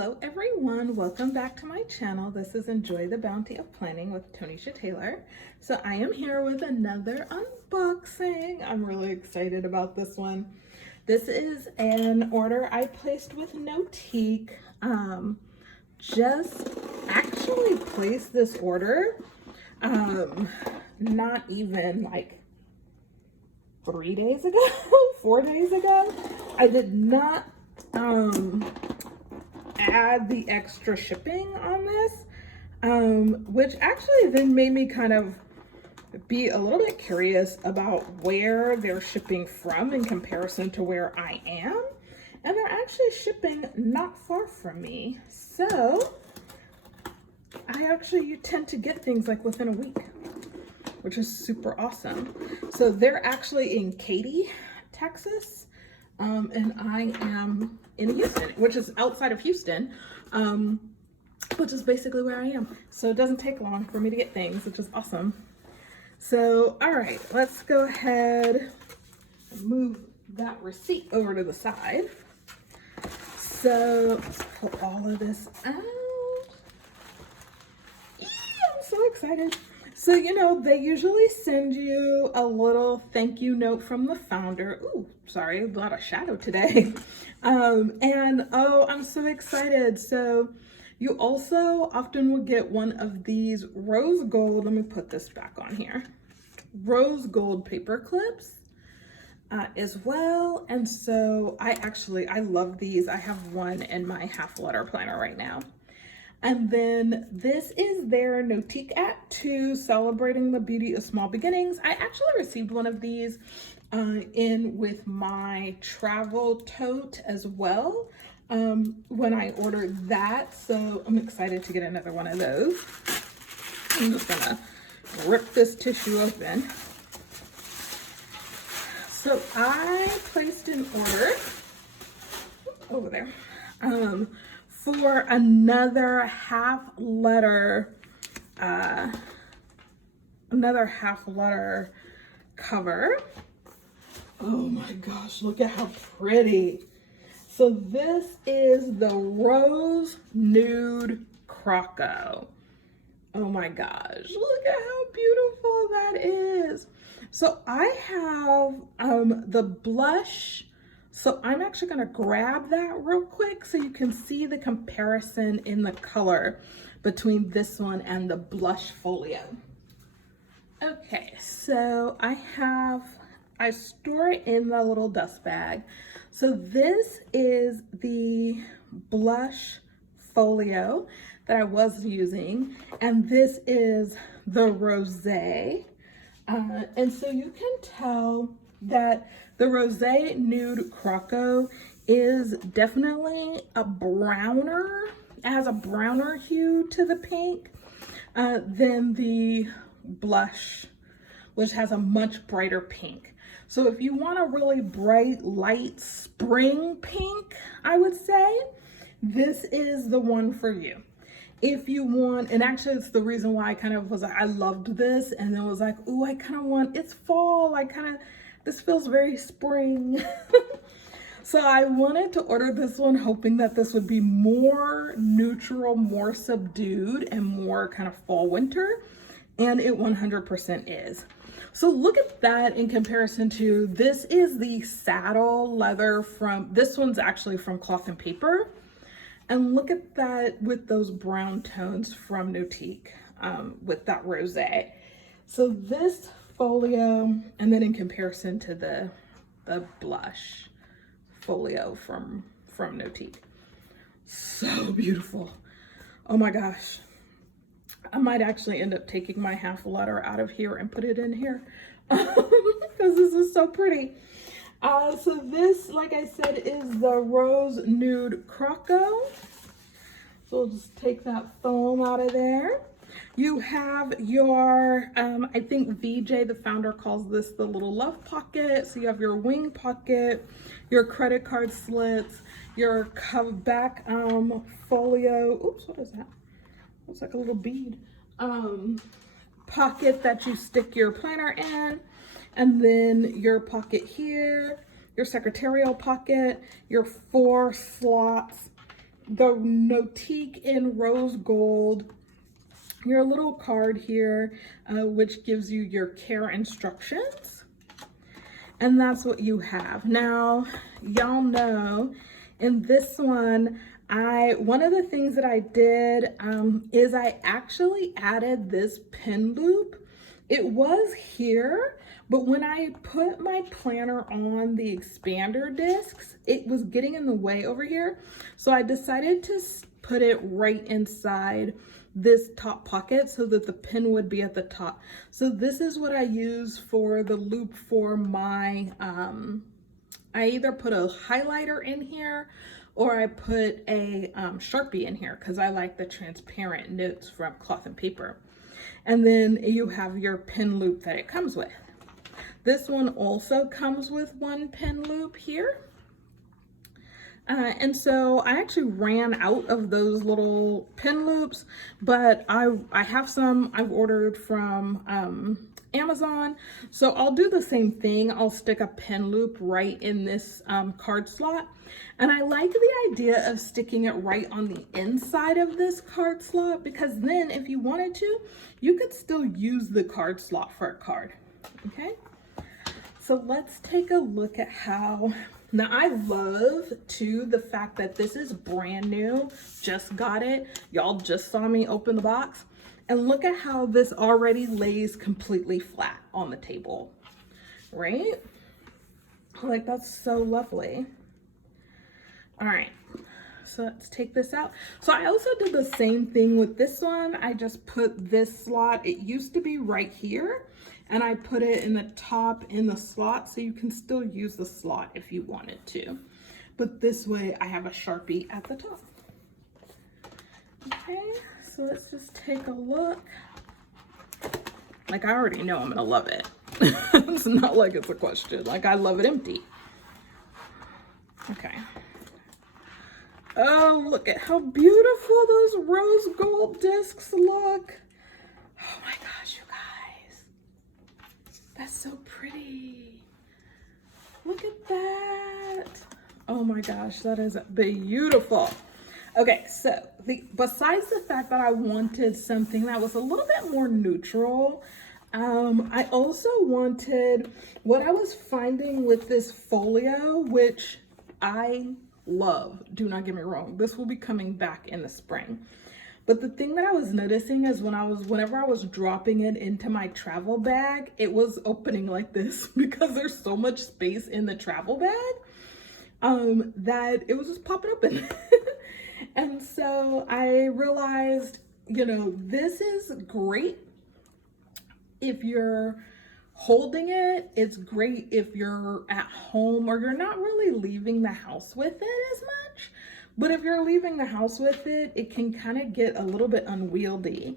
Hello everyone, welcome back to my channel. This is Enjoy the Bounty of Planning with Tonisha Taylor. So I am here with another unboxing. I'm really excited about this one. This is an order I placed with Notiq. Just actually placed this order not even like 3 days ago, 4 days ago. I did not add the extra shipping on this, which actually then made me kind of be a little bit curious about where they're shipping from in comparison to where I am. And they're actually shipping not far from me. So I actually tend to get things like within a week, which is super awesome. So they're actually in Katy, Texas. And I am in Houston, which is outside of Houston, which is basically where I am. So it doesn't take long for me to get things, which is awesome. So, all right, let's go ahead and move that receipt over to the side. So let's pull all of this out. Yeah, I'm so excited. So, you know, they usually send you a little thank you note from the founder. Ooh, sorry, a lot of shadow today. And oh, I'm so excited. So you also often will get one of these rose gold, let me put this back on here, rose gold paper clips as well. And so I love these. I have one in my half letter planner right now. And then this is their Notiq at 2, celebrating the beauty of small beginnings. I actually received one of these in with my travel tote as well when I ordered that. So I'm excited to get another one of those. I'm just gonna rip this tissue open. So I placed an order over there. For another half letter cover. Oh my gosh, look at how pretty. So this is the Rose Nude Croco. Oh my gosh, look at how beautiful that is. So I have the blush. So I'm actually gonna grab that real quick so you can see the comparison in the color between this one and the blush folio. Okay, so I store it in the little dust bag. So this is the blush folio that I was using, and this is the rosé. And so you can tell that the Rose Nude Croco is definitely a browner, it has a browner hue to the pink than the blush, which has a much brighter pink. So if you want a really bright, light spring pink, I would say, this is the one for you. If you want, and actually it's the reason why I kind of was like, I loved this, and then was like, ooh, I kind of want, it's fall, this feels very spring. So I wanted to order this one hoping that this would be more neutral, more subdued, and more kind of fall winter, and it 100% is. So look at that in comparison to, this is the saddle leather this one's actually from Cloth and Paper. And look at that with those brown tones from Notiq with that rosé. So this folio, and then in comparison to the blush folio from Notiq. So beautiful. Oh my gosh. I might actually end up taking my half letter out of here and put it in here because this is so pretty. So this, like I said, is the Rose Nude Croco. So we'll just take that foam out of there. You have your, I think VJ, the founder, calls this the little love pocket. So you have your wing pocket, your credit card slits, your back folio. Oops, what is that? Looks like a little bead. Pocket that you stick your planner in, and then your pocket here, your secretarial pocket, your 4 slots the Notiq in rose gold, your little card here, which gives you your care instructions. And that's what you have. Now, y'all know in this one, one of the things that I did is I actually added this pin loop. It was here, but when I put my planner on the expander discs, it was getting in the way over here. So I decided to put it right inside this top pocket so that the pin would be at the top. So this is what I use for the loop for my, I either put a highlighter in here or I put a Sharpie in here because I like the transparent notes from Cloth and Paper. And then you have your pin loop that it comes with. This one also comes with one pin loop here. And so I actually ran out of those little pin loops, but I have some I've ordered from Amazon. So I'll do the same thing. I'll stick a pin loop right in this card slot. And I like the idea of sticking it right on the inside of this card slot, because then if you wanted to, you could still use the card slot for a card. Okay, so let's take a look at how. Now I love too the fact that this is brand new, just got it. Y'all just saw me open the box, and look at how this already lays completely flat on the table, right? Like, that's so lovely. All right, so let's take this out. So I also did the same thing with this one. I just put this slot, it used to be right here, and I put it in the top in the slot, so you can still use the slot if you wanted to. But this way I have a Sharpie at the top. Okay, so let's just take a look. Like, I already know I'm gonna love it. It's not like it's a question. Like, I love it empty. Okay. Oh, look at how beautiful those rose gold discs look. Oh my gosh, you guys. That's so pretty. Look at that. Oh my gosh, that is beautiful. Okay, so besides the fact that I wanted something that was a little bit more neutral, I also wanted what I was finding with this folio, which I love. Do not get me wrong. This will be coming back in the spring. But the thing that I was noticing is whenever I was dropping it into my travel bag, it was opening like this because there's so much space in the travel bag that it was just popping open. And so I realized, you know, this is great if you're holding it. It's great if you're at home or you're not really leaving the house with it as much. But if you're leaving the house with it, it can kind of get a little bit unwieldy.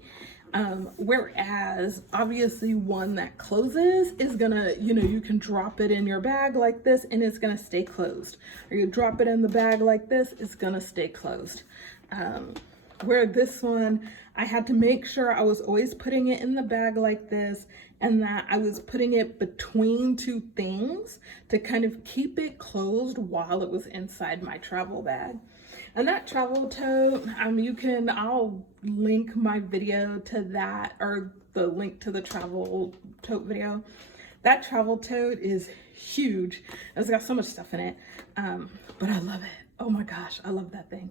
Whereas obviously one that closes is gonna, you know, you can drop it in your bag like this and it's gonna stay closed. Or you drop it in the bag like this, it's gonna stay closed. Where this one, I had to make sure I was always putting it in the bag like this, and that I was putting it between two things to kind of keep it closed while it was inside my travel bag. And that travel tote, I'll link my video to that, or the link to the travel tote video. That travel tote is huge. It's got so much stuff in it, but I love it. Oh my gosh, I love that thing.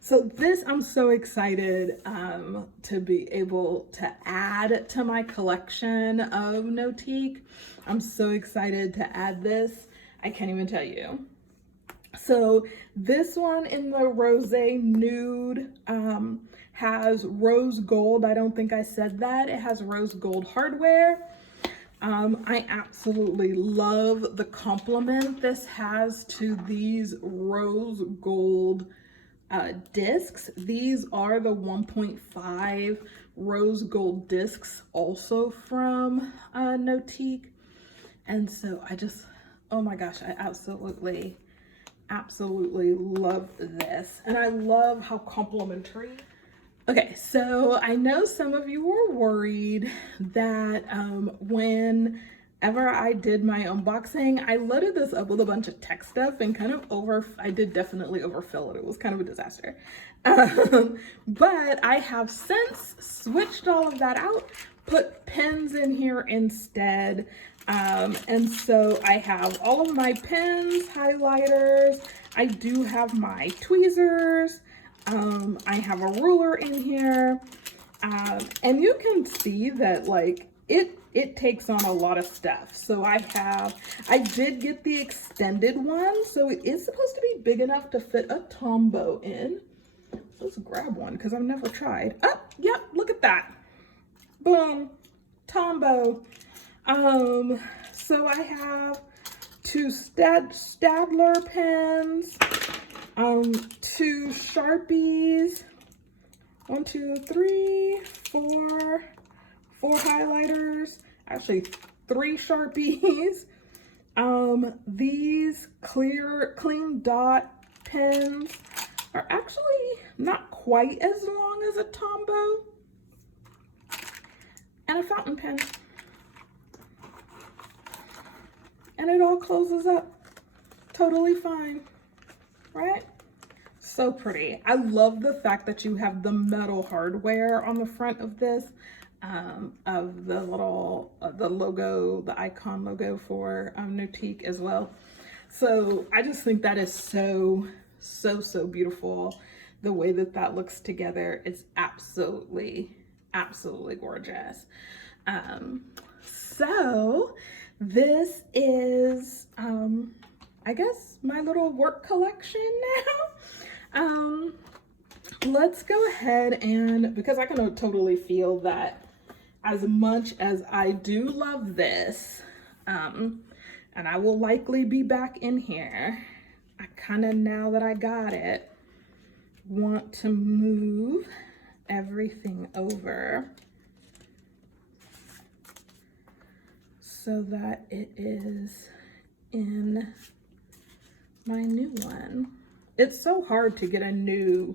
So this, I'm so excited to be able to add to my collection of Notiq. I'm so excited to add this. I can't even tell you. So this one in the Rose Nude has rose gold. I don't think I said that. It has rose gold hardware. I absolutely love the complement this has to these rose gold discs. These are the 1.5 rose gold discs, also from Notiq. And so I just, oh my gosh, I absolutely love this. And I love how complimentary. Okay, so I know some of you were worried that when whenever I did my unboxing, I loaded this up with a bunch of tech stuff and kind of I did definitely overfill it. It was kind of a disaster. But I have since switched all of that out, put pens in here instead. And so I have all of my pens, highlighters. I do have my tweezers. I have a ruler in here. And you can see that like it takes on a lot of stuff. So I did get the extended one. So it is supposed to be big enough to fit a Tombow in. Let's grab one because I've never tried. Oh, yep, look at that. Boom, Tombow. So I have two Stadler pens, two Sharpies, 1, 2, 3, 4 highlighters, actually 3 Sharpies. These clean dot pens are actually not quite as long as a Tombow, and a fountain pen. And it all closes up totally fine, right? So pretty. I love the fact that you have the metal hardware on the front of this, of the little, the logo, the icon logo for Notiq as well. So I just think that is so beautiful. The way that that looks together is absolutely gorgeous. So this is, I guess, my little work collection now. Let's go ahead and, because I can totally feel that as much as I do love this, and I will likely be back in here, I kind of, now that I got it, want to move everything over so that it is in my new one. It's so hard to get a new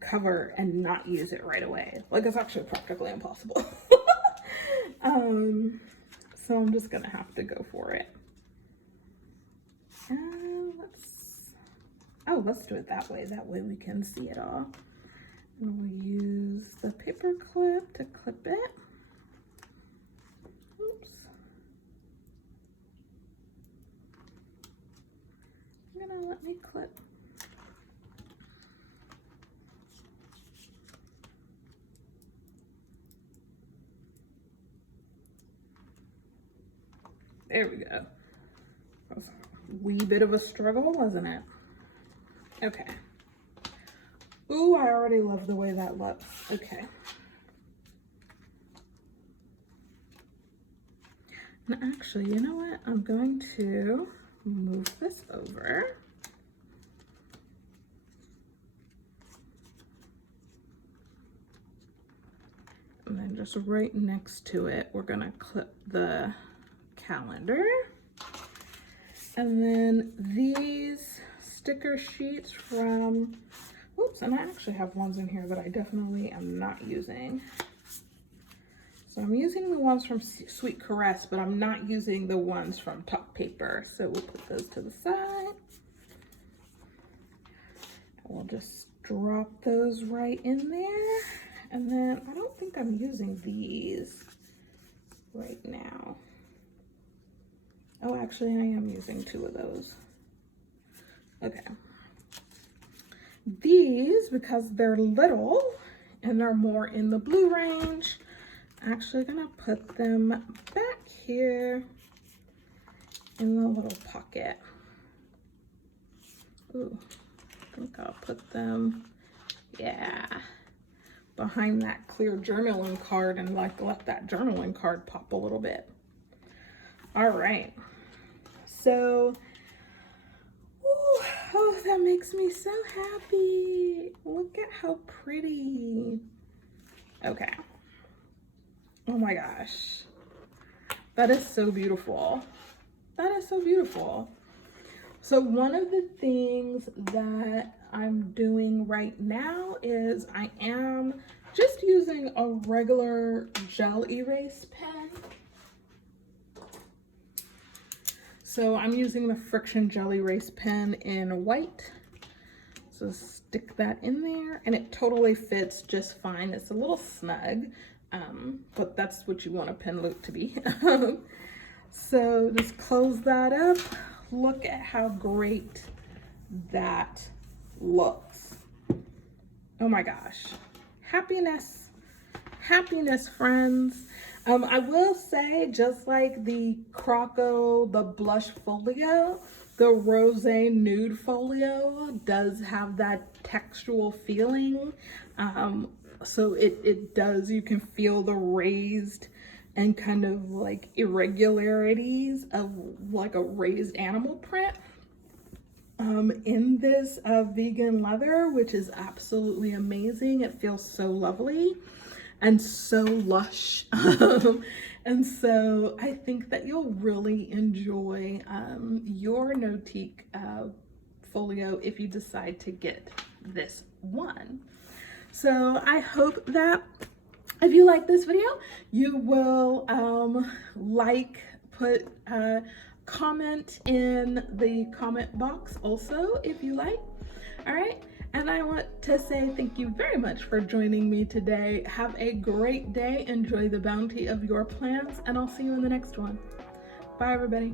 cover and not use it right away. Like, it's actually practically impossible. So I'm just gonna have to go for it. Let's do it that way. That way we can see it all. And we'll use the paper clip to clip it. Oops. You're gonna let me clip. There we go. That was a wee bit of a struggle, wasn't it? Okay. Ooh, I already love the way that looks. Okay. And actually, you know what? I'm going to move this over. And then just right next to it, we're gonna clip the calendar. And then these sticker sheets from, oops, and I actually have ones in here that I definitely am not using. So I'm using the ones from Sweet Caress, but I'm not using the ones from Top Paper. So we'll put those to the side. We'll just drop those right in there. And then I don't think I'm using these right now. Oh, actually I am using 2 of those. Okay. These, because they're little and they're more in the blue range, I'm actually gonna put them back here in the little pocket. Ooh, I think I'll put them, yeah, behind that clear journaling card and like let that journaling card pop a little bit. All right, so, ooh, oh, that makes me so happy. Look at how pretty. Okay. Oh my gosh. That is so beautiful. That is so beautiful. So one of the things that I'm doing right now is I am just using a regular gel erase pen. So I'm using the Friction Jelly Erase pen in white. So stick that in there, and it totally fits just fine. It's a little snug, but that's what you want a pen loop to be. So just close that up. Look at how great that looks. Oh my gosh. Happiness. Happiness, friends. I will say, just like the Croco, the blush folio, the Rose Nude folio does have that textual feeling. So it does, you can feel the raised and kind of like irregularities of like a raised animal print in this vegan leather, which is absolutely amazing. It feels so lovely and so lush. And so I think that you'll really enjoy your Notiq folio if you decide to get this one. So I hope that if you like this video, you will put a comment in the comment box also if you like. All right. And I want to say thank you very much for joining me today. Have a great day. Enjoy the bounty of your plants, and I'll see you in the next one. Bye, everybody.